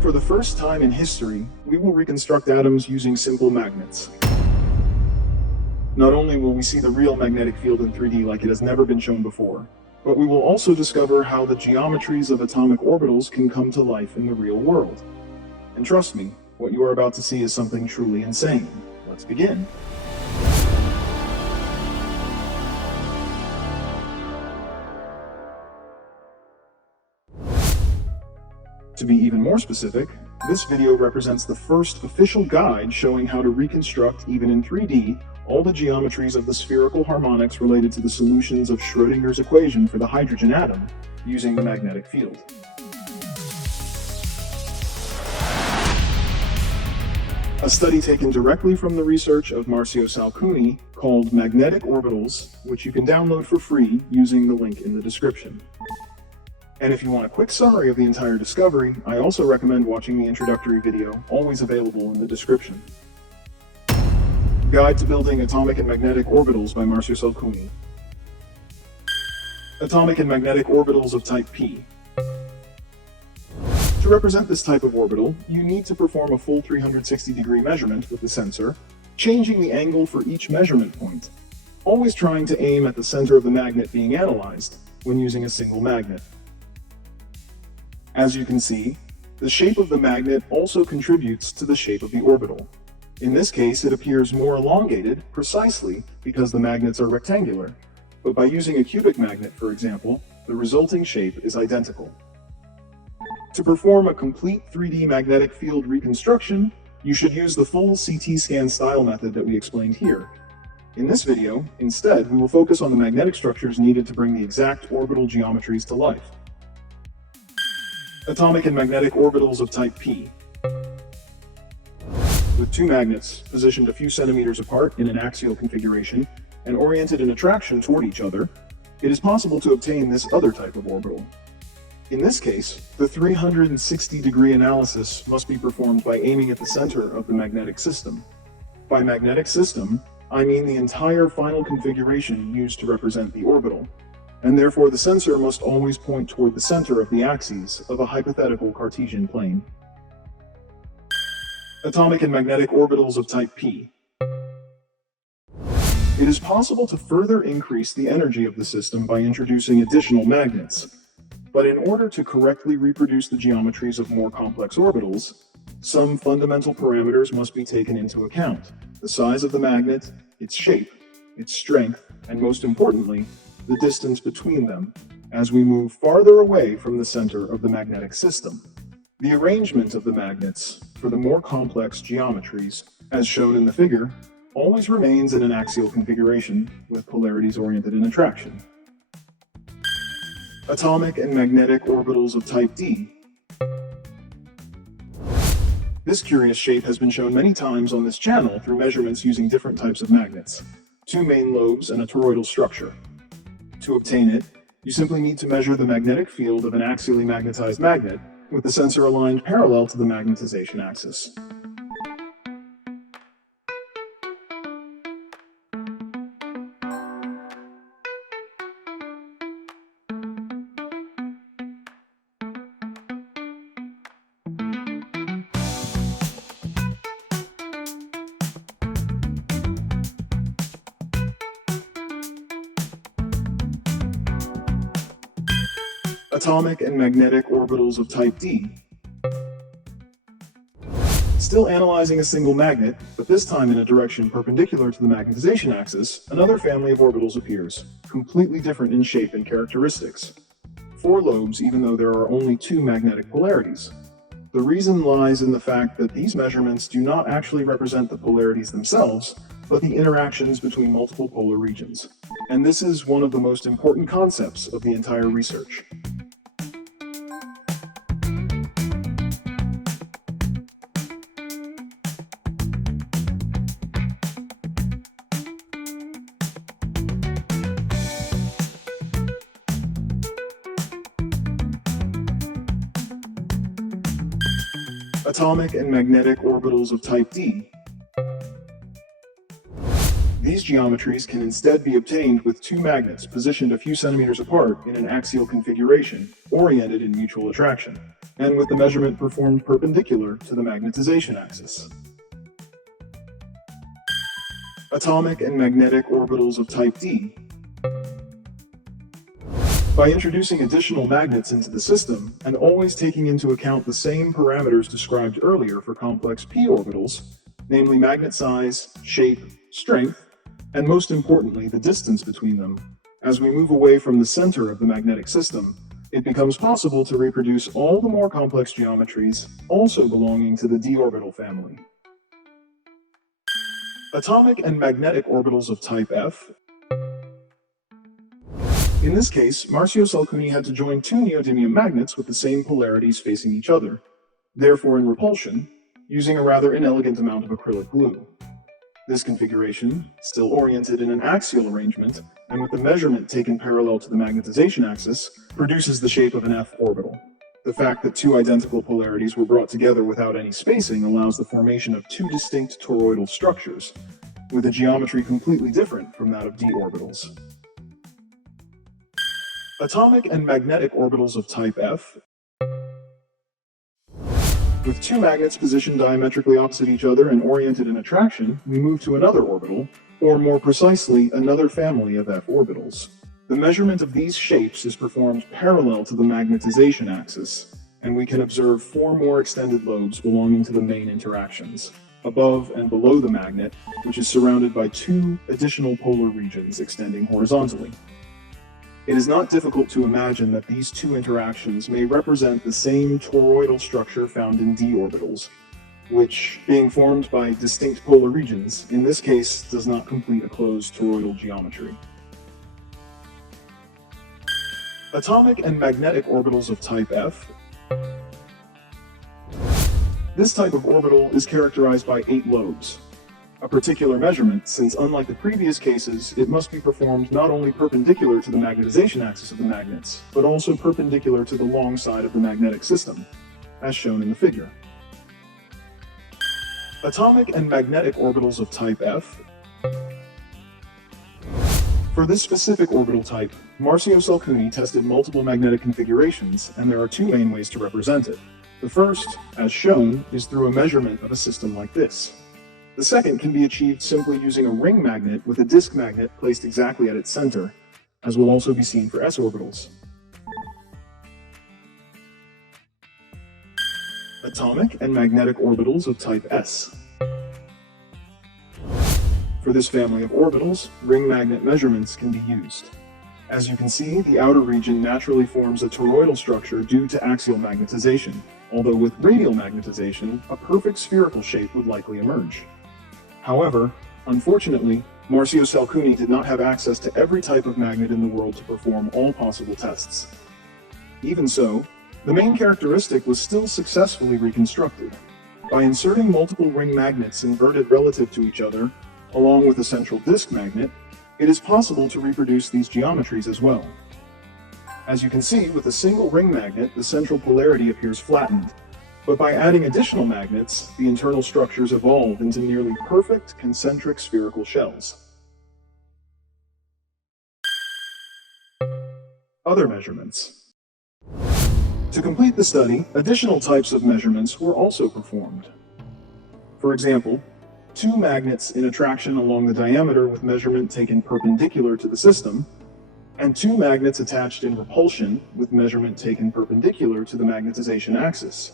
For the first time in history, we will reconstruct atoms using simple magnets. Not only will we see the real magnetic field in 3D like it has never been shown before, but we will also discover how the geometries of atomic orbitals can come to life in the real world. And trust me, what you are about to see is something truly insane. Let's begin. To be even more specific, this video represents the first official guide showing how to reconstruct, even in 3D, all the geometries of the spherical harmonics related to the solutions of Schrödinger's equation for the hydrogen atom, using the magnetic field. A study taken directly from the research of Marsio Salcuni called Magnetic Orbitals, which you can download for free using the link in the description. And if you want a quick summary of the entire discovery, I also recommend watching the introductory video, always available in the description. Guide to Building Atomic and Magnetic Orbitals by Marsio Salcuni. Atomic and magnetic orbitals of type P. To represent this type of orbital, you need to perform a full 360-degree measurement with the sensor, changing the angle for each measurement point, always trying to aim at the center of the magnet being analyzed when using a single magnet. As you can see, the shape of the magnet also contributes to the shape of the orbital. In this case, it appears more elongated precisely because the magnets are rectangular, but by using a cubic magnet, for example, the resulting shape is identical. To perform a complete 3D magnetic field reconstruction, you should use the full CT scan style method that we explained here. In this video, instead, we will focus on the magnetic structures needed to bring the exact orbital geometries to life. Atomic and magnetic orbitals of type P. With two magnets positioned a few centimeters apart in an axial configuration and oriented in attraction toward each other, it is possible to obtain this other type of orbital. In this case, the 360-degree analysis must be performed by aiming at the center of the magnetic system. By magnetic system, I mean the entire final configuration used to represent the orbital, and therefore the sensor must always point toward the center of the axes of a hypothetical Cartesian plane. Atomic and magnetic orbitals of type P. It is possible to further increase the energy of the system by introducing additional magnets, but in order to correctly reproduce the geometries of more complex orbitals, some fundamental parameters must be taken into account: the size of the magnet, its shape, its strength, and most importantly, the distance between them, as we move farther away from the center of the magnetic system. The arrangement of the magnets for the more complex geometries, as shown in the figure, always remains in an axial configuration with polarities oriented in attraction. Atomic and magnetic orbitals of type D. This curious shape has been shown many times on this channel through measurements using different types of magnets, two main lobes and a toroidal structure. To obtain it, you simply need to measure the magnetic field of an axially magnetized magnet with the sensor aligned parallel to the magnetization axis. Atomic and magnetic orbitals of type D. Still analyzing a single magnet, but this time in a direction perpendicular to the magnetization axis, another family of orbitals appears, completely different in shape and characteristics. 4 lobes, even though there are only 2 magnetic polarities. The reason lies in the fact that these measurements do not actually represent the polarities themselves, but the interactions between multiple polar regions. And this is one of the most important concepts of the entire research. Atomic and magnetic orbitals of type D. These geometries can instead be obtained with 2 magnets positioned a few centimeters apart in an axial configuration, oriented in mutual attraction. and with the measurement performed perpendicular to the magnetization axis. Atomic and magnetic orbitals of type D. By introducing additional magnets into the system, and always taking into account the same parameters described earlier for complex p orbitals, namely magnet size, shape, strength, and most importantly, the distance between them, as we move away from the center of the magnetic system, it becomes possible to reproduce all the more complex geometries also belonging to the d orbital family. Atomic and magnetic orbitals of type F. In this case, Marsio Salcuni had to join two neodymium magnets with the same polarities facing each other, therefore in repulsion, using a rather inelegant amount of acrylic glue. This configuration, still oriented in an axial arrangement, and with the measurement taken parallel to the magnetization axis, produces the shape of an F orbital. The fact that two identical polarities were brought together without any spacing allows the formation of two distinct toroidal structures, with a geometry completely different from that of d orbitals. Atomic and magnetic orbitals of type F. With two magnets positioned diametrically opposite each other and oriented in attraction, we move to another orbital, or more precisely, another family of F orbitals. The measurement of these shapes is performed parallel to the magnetization axis, and we can observe four more extended lobes belonging to the main interactions, above and below the magnet, which is surrounded by two additional polar regions extending horizontally. It is not difficult to imagine that these two interactions may represent the same toroidal structure found in d orbitals, which, being formed by distinct polar regions, in this case does not complete a closed toroidal geometry. Atomic and magnetic orbitals of type F. This type of orbital is characterized by 8 lobes, a particular measurement since, unlike the previous cases, it must be performed not only perpendicular to the magnetization axis of the magnets, but also perpendicular to the long side of the magnetic system, as shown in the figure. Atomic and magnetic orbitals of type F. For this specific orbital type, Marsio Salcuni tested multiple magnetic configurations, and there are two main ways to represent it. The first, as shown, is through a measurement of a system like this. The second can be achieved simply using a ring magnet with a disk magnet placed exactly at its center, as will also be seen for s orbitals. Atomic and magnetic orbitals of type S. For this family of orbitals, ring magnet measurements can be used. As you can see, the outer region naturally forms a toroidal structure due to axial magnetization, although with radial magnetization, a perfect spherical shape would likely emerge. However, unfortunately, Marsio Salcuni did not have access to every type of magnet in the world to perform all possible tests. Even so, the main characteristic was still successfully reconstructed. By inserting multiple ring magnets inverted relative to each other, along with a central disk magnet, it is possible to reproduce these geometries as well. As you can see, with a single ring magnet, the central polarity appears flattened, but by adding additional magnets, the internal structures evolve into nearly perfect concentric spherical shells. Other measurements. To complete the study, additional types of measurements were also performed. For example, two magnets in attraction along the diameter with measurement taken perpendicular to the system, and two magnets attached in repulsion with measurement taken perpendicular to the magnetization axis.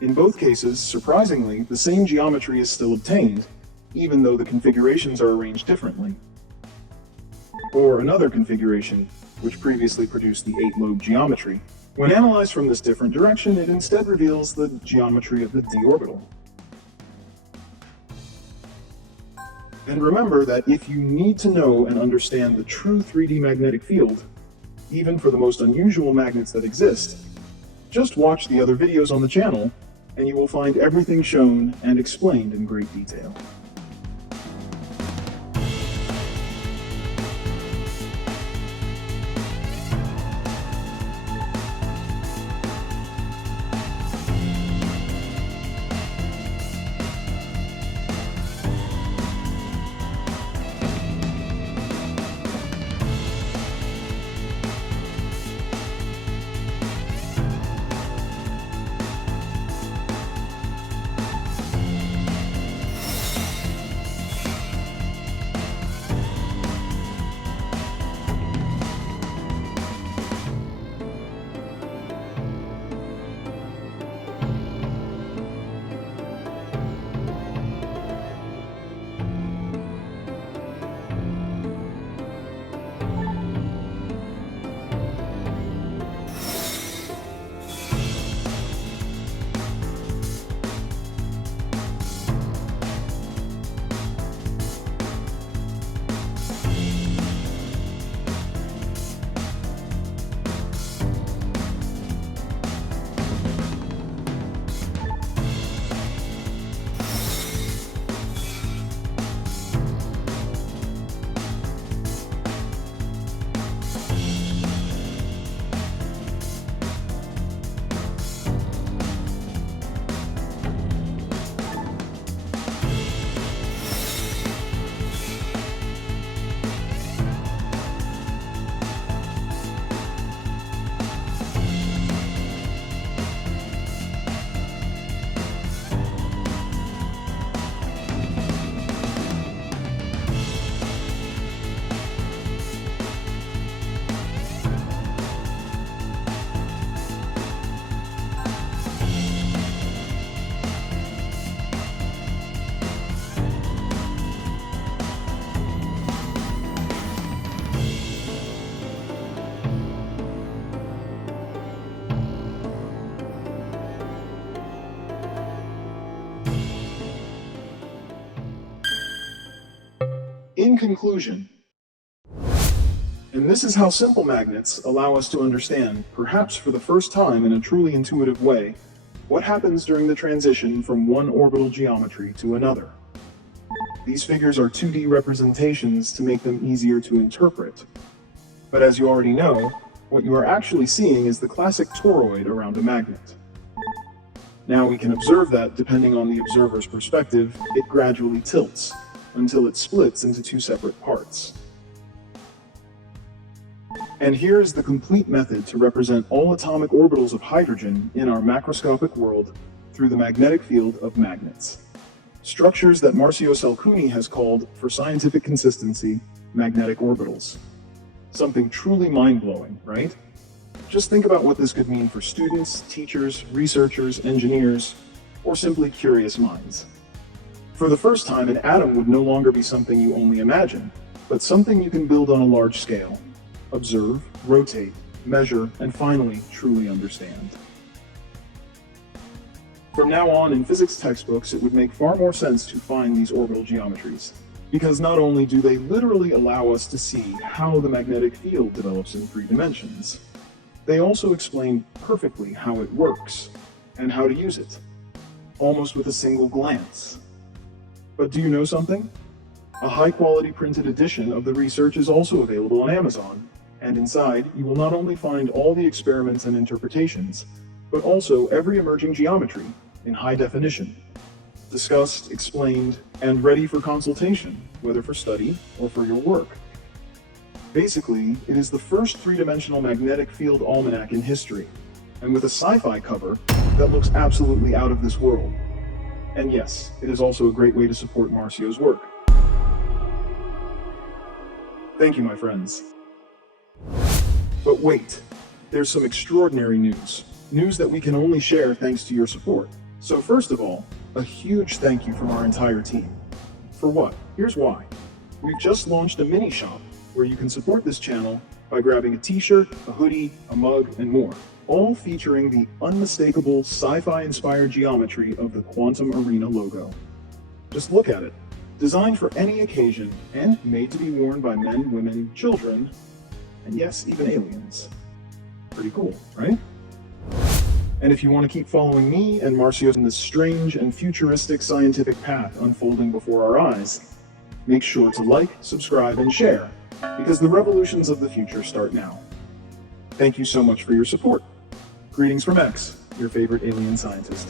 In both cases, surprisingly, the same geometry is still obtained, even though the configurations are arranged differently. Or another configuration, which previously produced the 8-lobe geometry. When analyzed from this different direction, it instead reveals the geometry of the d orbital. And remember that if you need to know and understand the true 3D magnetic field, even for the most unusual magnets that exist, just watch the other videos on the channel, and you will find everything shown and explained in great detail. conclusion, and this is how simple magnets allow us to understand, perhaps for the first time in a truly intuitive way, what happens during the transition from one orbital geometry to another. These figures are 2D representations to make them easier to interpret. But as you already know, what you are actually seeing is the classic toroid around a magnet. Now we can observe that, depending on the observer's perspective, it gradually tilts, until it splits into two separate parts. And here is the complete method to represent all atomic orbitals of hydrogen in our macroscopic world through the magnetic field of magnets. Structures that Marsio Salcuni has called, for scientific consistency, magnetic orbitals. Something truly mind-blowing, right? Just think about what this could mean for students, teachers, researchers, engineers, or simply curious minds. For the first time, an atom would no longer be something you only imagine, but something you can build on a large scale. Observe, rotate, measure, and finally, truly understand. From now on, in physics textbooks, it would make far more sense to find these orbital geometries, because not only do they literally allow us to see how the magnetic field develops in 3 dimensions, they also explain perfectly how it works, and how to use it, almost with a single glance. But do you know something? A high-quality printed edition of the research is also available on Amazon, and inside, you will not only find all the experiments and interpretations, but also every emerging geometry in high definition, discussed, explained, and ready for consultation, whether for study or for your work. Basically, it is the first 3-dimensional magnetic field almanac in history, and with a sci-fi cover that looks absolutely out of this world. And yes, it is also a great way to support Marcio's work. Thank you, my friends. But wait, there's some extraordinary news. News that we can only share thanks to your support. So first of all, a huge thank you from our entire team. For what? Here's why. We've just launched a mini-shop where you can support this channel by grabbing a t-shirt, a hoodie, a mug, and more, all featuring the unmistakable sci-fi-inspired geometry of the Quantum Arena logo. Just look at it. Designed for any occasion and made to be worn by men, women, children, and yes, even aliens. Pretty cool, right? And if you want to keep following me and Marcio in this strange and futuristic scientific path unfolding before our eyes, make sure to like, subscribe, and share, because the revolutions of the future start now. Thank you so much for your support. Greetings from X, your favorite alien scientist.